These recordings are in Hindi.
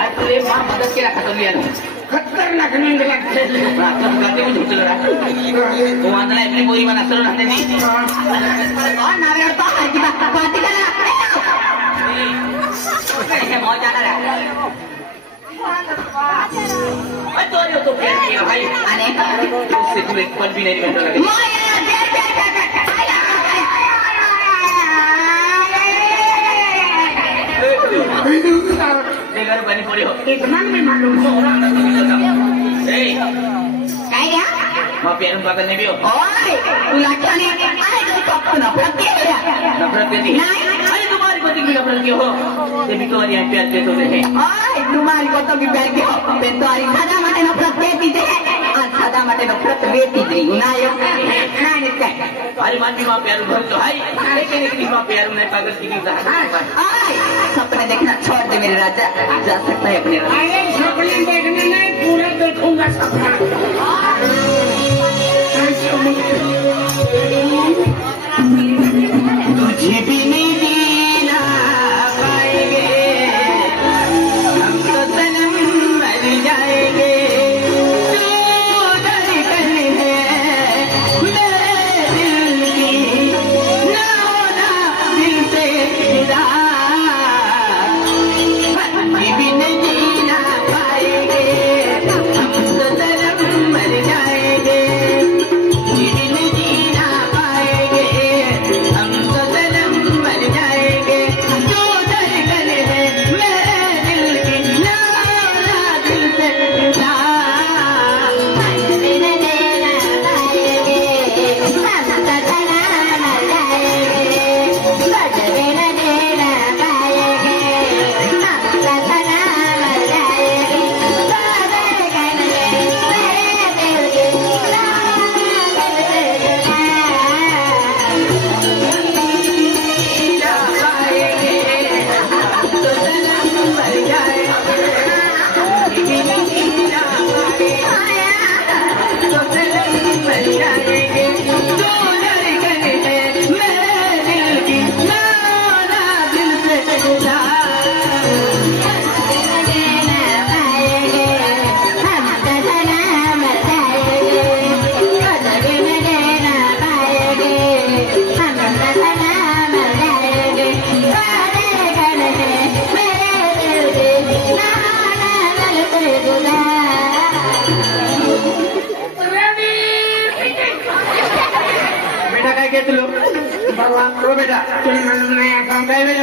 आज तुले मां मदत केला खातो लिया खतरनाक नींद लागते रात गाते में झुकल रहा वो आंधळा आपली बोरी बना सर रहते नहीं और नावे और तो की बात करा ये मौज जाना रहा अरे तो प्यार किया भाई अरे उससे तू एक पल भी नहीं बैठा लगे देखा तो बनी पड़ी हो इतना नहीं मालूम माँ प्यार पागल नहीं भी हो तू लाचा नहीं नफरत देती अरे तुम्हारी पति की नफरत क्यों हो ये भी तुम्हारी प्यार देते रहे तुम्हारी पति की प्यार क्यों मैं तुम्हारी सदा माटे नफरत देती थी सदा माटे नफरत देती थी अरे मान की माँ प्यार भर तो है लेकिन माँ प्यार में पागल की सपने देखना छोड़ दे मेरे राजा जा सकता है अपने सपने देखने नहीं पूरा देखूंगा सपना तुझे भी नहीं जीना पाएंगे हम तो सनम मर जाएंगे तू धड़कन है मेरे दिल की ना होना दिल से जुदा तुझे भी नहीं जीना पाएंगे हम तो सनम मर जाएंगे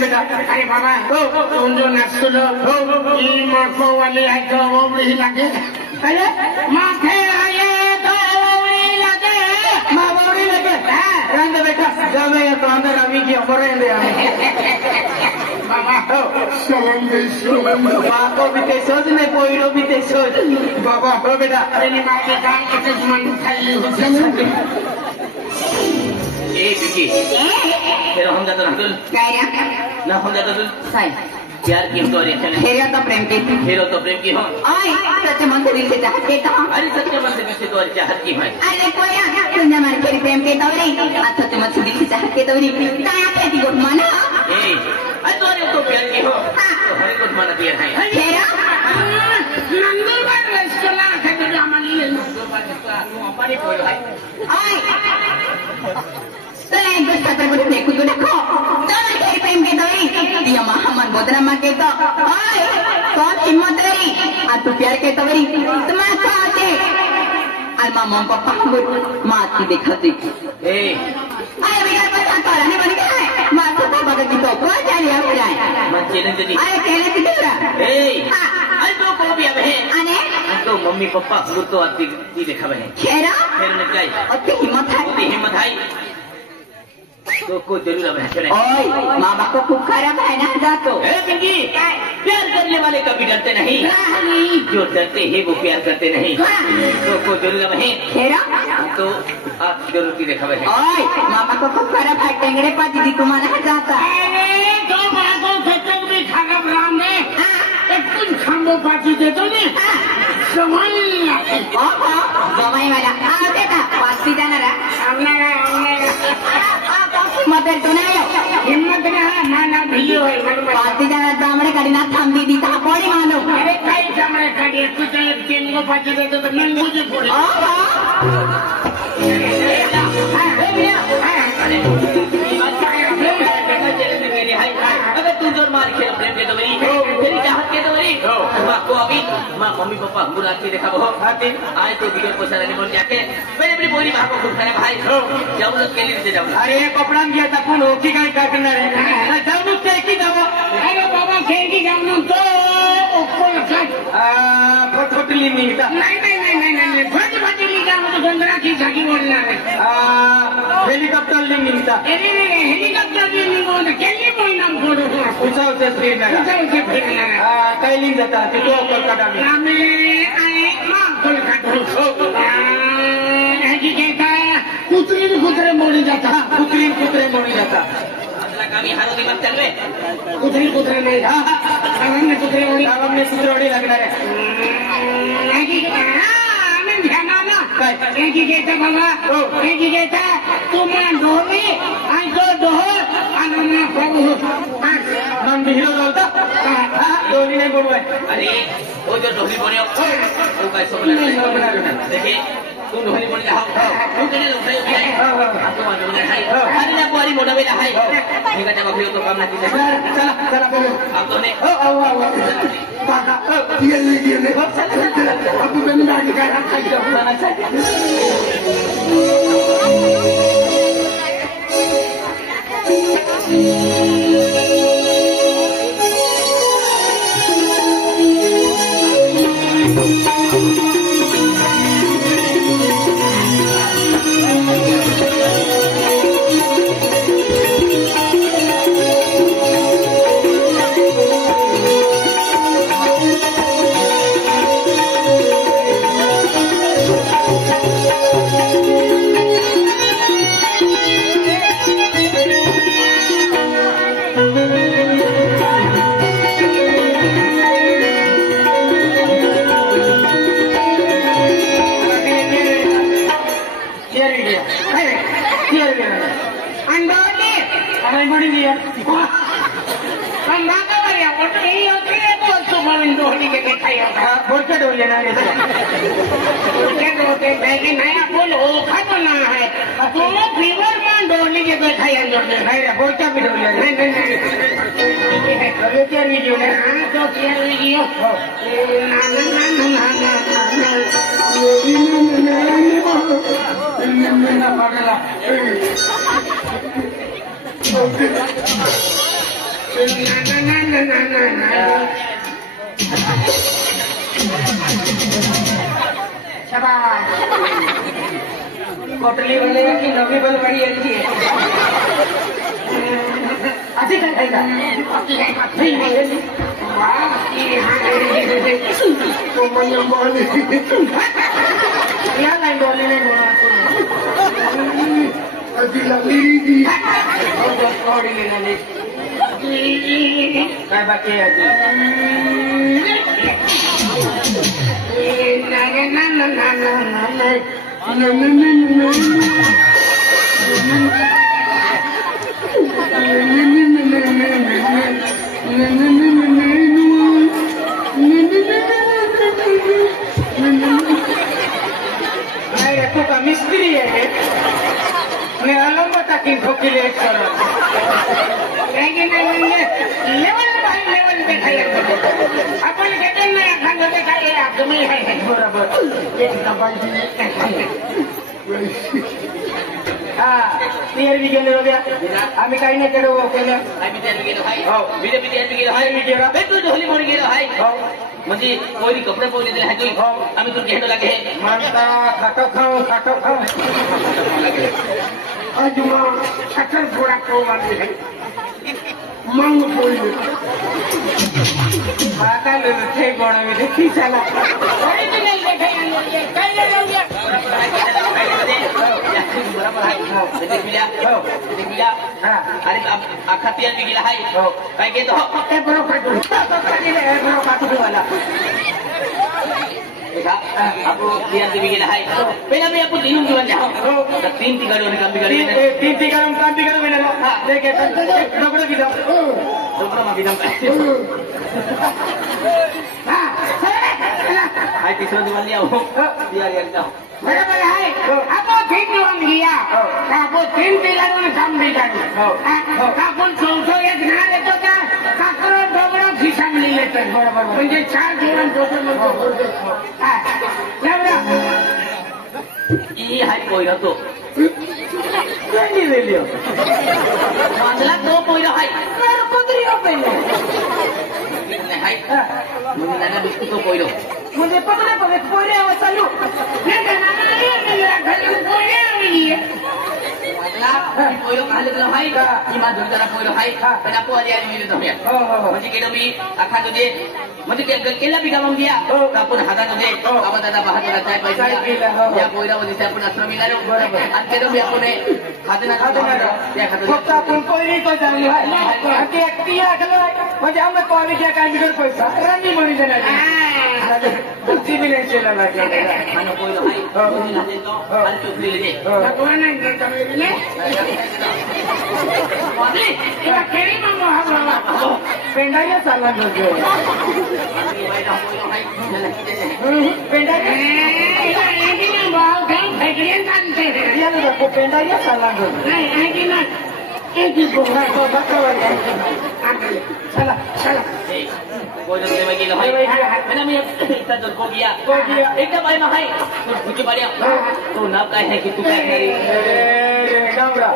बेटा बेटा अरे बाबा तुम जो नक्सलो माखो वाले आए तो वो भी लगे अरे माथे आए तो वो भी लगे माँ वो भी लगे रहने बेटा जब मैं तो अंदर अभी की ऊपर रहने बाबा माँ को भी ते सोच नहीं कोई रो भी ते सोच बाबा हो बेटा तेरी माँ के काम के दुश्मन खाई फिर हम जाते ना हम जाते प्यार की तो फेरिया तो प्रेम की फेरो तो प्रेम की हो सच्चे मन से दिल से चाहत के तो अरे सच्चे मन से दिल से तो चाहत की भाई अरे कोई तुम हमारे तेरी प्रेम के तो रे सच्चे मन से दिल से चाहत के तो रे काया के दी गुड माना अरे तो प्यार की हो तो हरे गुड माना प्यार है फेरा नंदुरबार रेस्टोरेंट है तो हमारी नंदुरबार रेस्टोरेंट तू हमारी कोई भाई Selain berkata berdua kudu dekho, jangan cari pem ke doi. Dia Muhammad Bodra ke to. Oi, kau himat dari, atau प्यार के तवरी, तुम्हारे आते. अलमा मम पापा को माती दिखाती. अरे बिगाड़ पर संतान नहीं बन गया है. माँ को तो बगल की तो कोई जाने आ रहा है. मचेले तो नहीं. अरे कहने की दूसरा. अरे तो को भी अब है. अने? तो मम्मी पापा को तो आती दिखा बने. खेरा? खेरा ने क्या? अति हिम्मत है. अति हिम्मत है. तो को जरूर अब है चले। ओए, माँ बाप को खूब खराब है ना जातो। पिंकी, प्यार करने वाले कभी डरते नहीं। जो डरते हैं वो प्यार करते नहीं। तो को जरूर अब है। खेरा? तो आप जरूर की देखा है। ओए, माँ बाप को खूब खराब है टेंगरे पाती दी तुम्हारा जाता। अरे तो माँ को खतक भी खराब राम ने। एक कुछ खम्बो पाती दे तो नहीं। समाई लाके। समाई वाला। आओ देखा, पाती जाना रहा। हिम्मत तो नहीं हिम्मत ना माना भियो है पार्टी जाणार तांबडे काढी ना थांबी दी थापोडी मानो अरे काही चांगलं काढी तुझ्या केंगो पाठी देतो तर मेंगूची फोडी अगर तू जोर मार खेल प्रेम के दवरी तेरी चाहत के दवरी माँ को अभी माँ मम्मी पापा हमको रात की देखा बहुत आए तो वीडियो को सारा निमन जाके मैंने अपनी बोरी माँ को खुद खाने भाई जाऊँ तो केली से जाऊँ अरे कपड़ा दिया था कौन होती काय काय करणार आहे जाऊन की जावं अरे बाबा खेळकी जाऊन तो ओपन काट फटली निघता नाही फटली जाऊन तो गंधराची जागी बोलणार आहे हेलिकॉप्टर निघता हेलिकॉप्टर निघून केली परिणाम करू उचावते फिरणार काही लिंक जाता ते तो कोलकाता आम्ही कुत्रे मोडी जाता कुत्रे मोडी जाता कमी हारो दिमाग चल रहे कुत्रे नाही कुत्रे ओढी लागणार आहे घ्यायचा बाबा घ्यायचा तुम्हाला ढोली आणि तो ढोल आणि मग हिरो लावता ढोली नाही बोलवाय अरे वो जो ढोली बोले वो कैसे बोला देखिए तू ढोली बोल जाओ तू केले लोक आहे आपको मालूम नाही अरे ना बोरी मोठा वेला आहे ठीक आहे मग तो काम नाही चला बोलो आप तो ने काका ये आपको मैंने गाड़ी का खाई कोटली वाले की नवी बल बड़ी अच्छी है अच्छी खाएगा तो मैं बोले क्या लाइन बोले नहीं बोला अभी लगी थी और थोड़ी लेना ले काय बाकी है तू का मिस्त्री है मैं अलग बता कि ठोकी ले चलो लेवल भाई लेवल दिखाइए अपन कहते हैं खान दिखाइए आप तुम्हें है बराबर एक दबाई क्लियर भी गेले होत्या आम्ही काही नाही केलं केलं आम्ही त्याला गेलो हाय हो विदे गेलो हाय मी गेला तू ढोली म्हणून गेलो हाय हो म्हणजे कोणी कपडे पोळले दिले हाय तू आम्ही तू घेणं लागे म्हणता खातो खाऊ आज मग साखर फोडा खाऊ मारली है मंग बोलले आता थे बनवले देखी चला ओरिजिनल देखाय काय लावूया बरोबर आहे देखिला अरे आखा तेल भी गेला हाय काय घेतो ते बरोबर काटू वाला आपको तेल भी गेला हाय पहिला मी आपण लिहून घेऊन जाऊ तर तीन तिकडे काम बिघडले तीन काम बिघडले ना देखे दगड की जाऊ डोकरा बिना hai tisu di mana ya dia yang kau बरोबर आहे आपण ठीक निवडून घ्या आपण तीन पिलांना काम भेटायचं आपण संशोधित ज्ञान येतो का काकरो डोबळा खिशामली येतो बरोबर म्हणजे 4 जीवन total ini hai poin itu कोणी दिली masalah tu poin hai तर पत्री open ini hai mengenai biskuit tu poin म्हणजे पकडे पकडे पोरे चालू नाही poin kali kalau hai lima dulu cara poin hai kenapa dia ini itu ya mesti kita bi akan tu dia mesti kita kela bi kamu dia kapun hada tu dia apa tanda bahan tu saya paisa ya poin itu saya pun asal milaru anke tu bi aku ne hada na dia kata फक्त आपण पोरी तो चांगली आहे ती आठवलं म्हणजे आम्ही कॉलेजच्या काय बिगर पैसा राणी म्हणी देणार ती बी नाही केला लागला ano poin hai ini nanti tu hari tu beli ni भगवान ने कमले Mati, तेरा केरी मांगो हा पेंडाया चालला जो पेंडाया एकी ना भाव काम फेकले सांगते याला नको पेंडाया चालला जो नाही एकी ना एकी गोरा तो बकवाल चला चला Kau dah terima gila hai. Mana punya kita tu kau dia. Ekta bayi mah hai. Tu puji balik. Tu nak kaya hai kita kaya dari. Dawra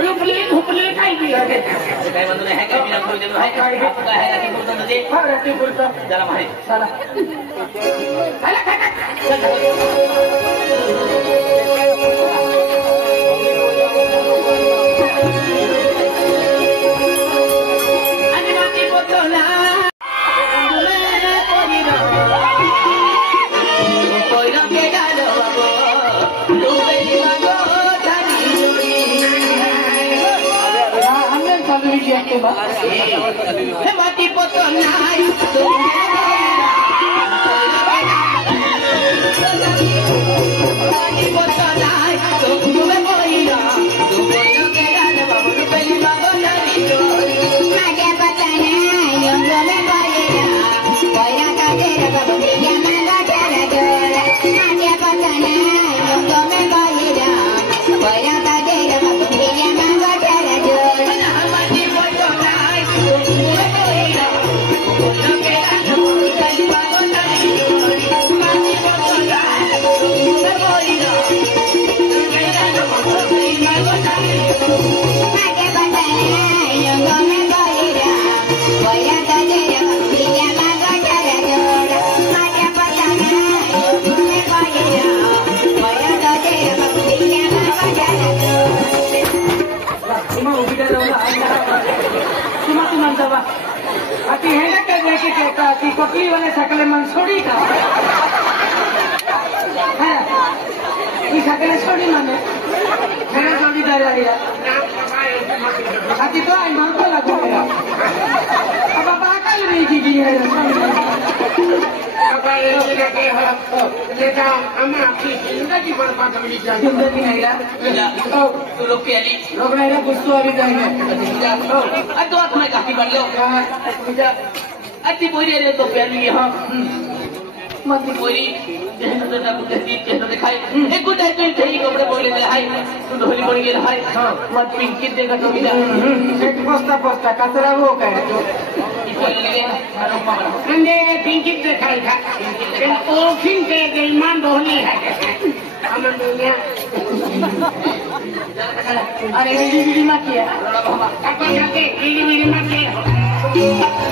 रुपली रुपली काय B Kaya mana tu hai kaya bilang kau jadi hai. Apa kaya hai lagi kau tu nanti. हा रात्री बोलतो Dalam hai. चला Ani mati botola. Mati botola. अति है ना कहने की कहता कि कपड़ी वाले सकले मंसोड़ी का है ये सकले छोड़ी माने मेरा जोड़ी दार रही है अति तो आई मान को लगो मेरा अब बाका नहीं की है अब ये लगे हो लेता हम आपकी जिंदगी बर्बाद होनी चाहिए जिंदगी नहीं रहा Tu look kali. लोग नहीं ना कुछ तो अभी जाएंगे Aduh aku nak kasih balik. Ati boleh ada tu kali ha. Mati boleh. Jangan tu nak jadi jangan dekai. Aku dah tu jadi kau boleh deh hai. Tu dah boleh boleh deh hai. Mat pinggir deh kata bila. एक पोस्ता पोस्ता कचरा वो कहे Itu lagi harus mana. अंडे पिंकी दिखाएगा इन ओफिन के ईमान दोहनी है अमन दुनिया अरे वीडियो मत किया अपन जाके वीडियो मत किया